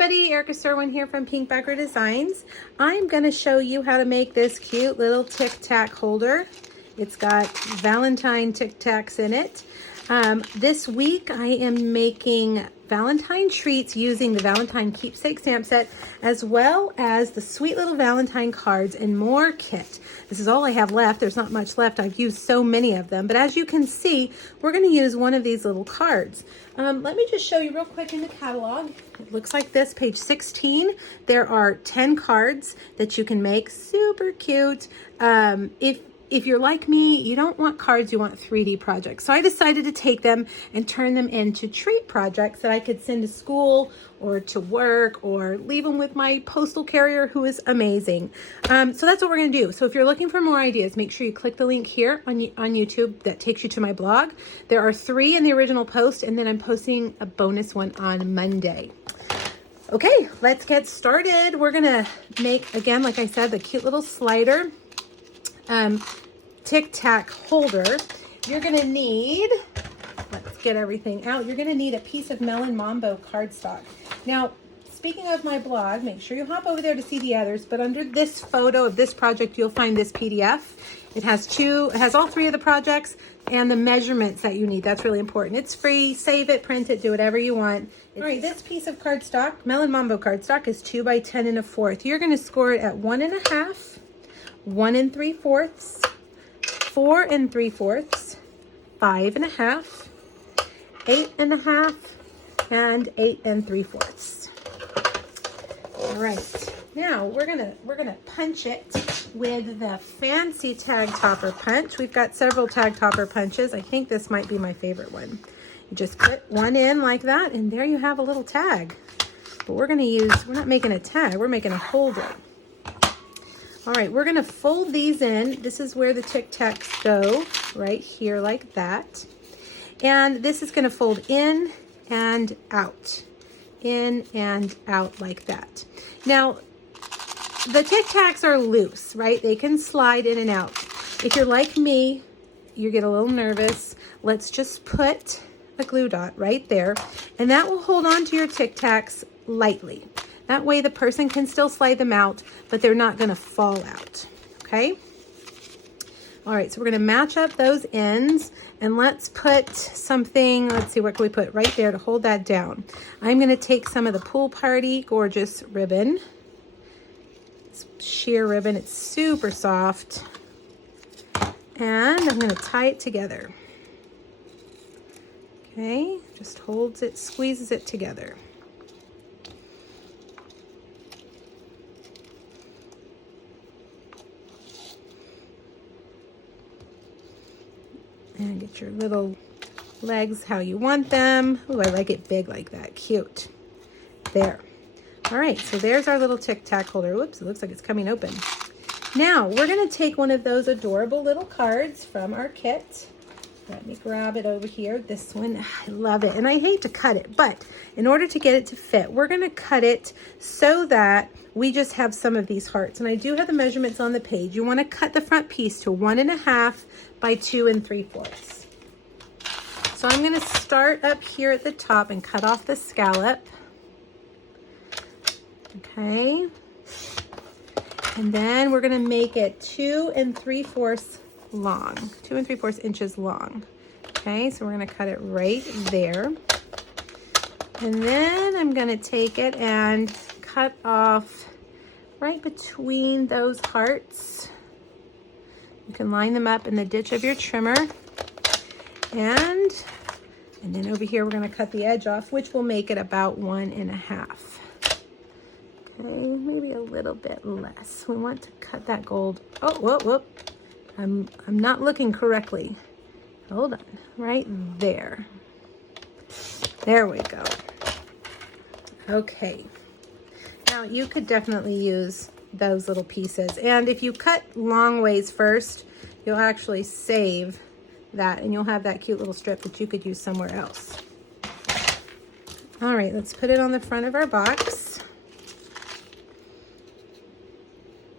everybody, Erica Serwin here from Pink Backer Designs. I'm going to show you how to make this cute little Tic Tac holder. It's got Valentine Tic Tacs in it. This week I am making Valentine treats using the Valentine Keepsakes stamp set, as well as the sweet little Valentine cards and more kit. This is all I have left. There's not much left. I've used so many of them, but as you can see, we're going to use one of these little cards. Let me just show you real quick in the catalog. It looks like this, page 16. There are 10 cards that you can make. Super cute. If you're like me, you don't want cards, you want 3D projects. So I decided to take them and turn them into treat projects that I could send to school or to work or leave them with my postal carrier, who is amazing. So that's what we're gonna do. So if you're looking for more ideas, make sure you click the link here on YouTube that takes you to my blog. There are 3 in the original post, and then I'm posting a bonus one on Monday. Okay, let's get started. We're gonna make, again, like I said, the cute little slider Tic Tac holder. You're gonna need, let's get everything out. You're gonna need a piece of Melon Mambo cardstock. Now, speaking of my blog, make sure you hop over there to see the others, but under this photo of this project, you'll find this PDF. It has all 3 of the projects and the measurements that you need. That's really important. It's free. Save it, print it, do whatever you want. All right, this piece of cardstock, Melon Mambo cardstock, is 2 by 10 1/4. You're gonna score it at 1 1/2, 1 3/4, 4 3/4, 5 1/2, 8 1/2, and 8 3/4. All right, now we're gonna punch it with the fancy tag topper punch. We've got several tag topper punches. I think this might be my favorite one. You just put one in like that, and there you have a little tag. But we're not making a tag, we're making a holder. All right, we're gonna fold these in. This is where the Tic Tacs go, right here like that. And this is gonna fold in and out like that. Now, the Tic Tacs are loose, right? They can slide in and out. If you're like me, you get a little nervous. Let's just put a glue dot right there, and that will hold on to your Tic Tacs lightly. That way the person can still slide them out, but they're not gonna fall out, okay? All right, so we're gonna match up those ends, and let's put something, let's see, what can we put right there to hold that down? I'm gonna take some of the Pool Party Gorgeous ribbon. It's sheer ribbon, it's super soft. And I'm gonna tie it together. Okay, just holds it, squeezes it together. And get your little legs how you want them. Oh, I like it big like that. Cute. There. All right, so there's our little Tic Tac holder. Whoops, it looks like it's coming open. Now, we're going to take one of those adorable little cards from our kit. Let me grab it over here. This one, I love it. And I hate to cut it, but in order to get it to fit, we're going to cut it so that we just have some of these hearts. And I do have the measurements on the page. You want to cut the front piece to 1 1/2 by 2 3/4. So I'm going to start up here at the top and cut off the scallop. Okay. And then we're going to make it 2 3/4 long, 2 3/4 inches long. Okay, so we're going to cut it right there. And then I'm going to take it and cut off right between those hearts. You can line them up in the ditch of your trimmer. And then over here, we're going to cut the edge off, which will make it about 1 1/2. Okay, maybe a little bit less. We want to cut that gold. Oh, whoop. I'm not looking correctly. Hold on, right there. There we go. Okay. Now you could definitely use those little pieces. And if you cut long ways first, you'll actually save that and you'll have that cute little strip that you could use somewhere else. All right, let's put it on the front of our box.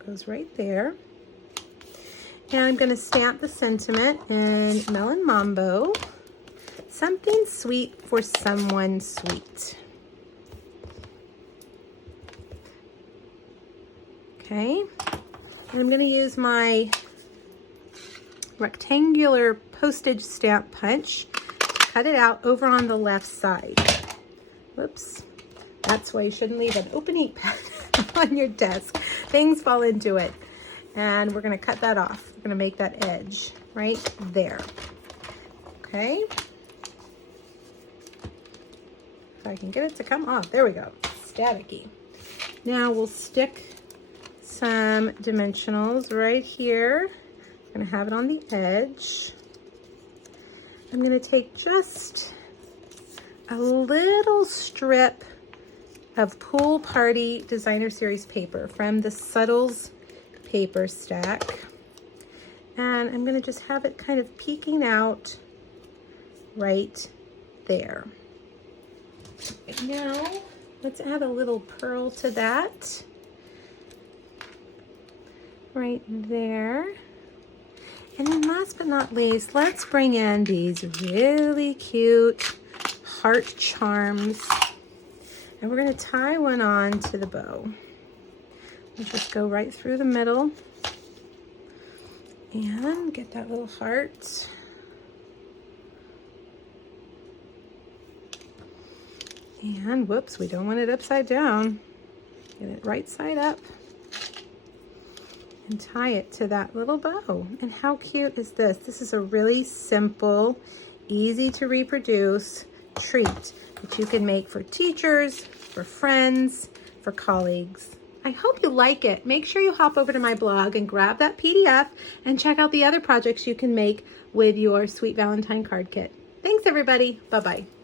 Goes right there. And I'm going to stamp the sentiment in Melon Mambo. Something sweet for someone sweet. Okay, I'm going to use my rectangular postage stamp punch to cut it out over on the left side. Whoops, that's why you shouldn't leave an open ink pad on your desk. Things fall into it. And we're going to cut that off. We're going to make that edge right there. Okay. If I can get it to come off. There we go. Staticky. Now we'll stick some dimensionals right here. I'm going to have it on the edge. I'm going to take just a little strip of Pool Party Designer Series paper from the Subtles paper stack. And I'm going to just have it kind of peeking out right there. Now, let's add a little pearl to that. Right there. And then last but not least, let's bring in these really cute heart charms. And we're going to tie one on to the bow. And just go right through the middle and get that little heart. And whoops, we don't want it upside down. Get it right side up and tie it to that little bow. And how cute is this? This is a really simple, easy to reproduce treat that you can make for teachers, for friends, for colleagues. I hope you like it. Make sure you hop over to my blog and grab that PDF and check out the other projects you can make with your Sweet Valentine card kit. Thanks everybody. Bye-bye.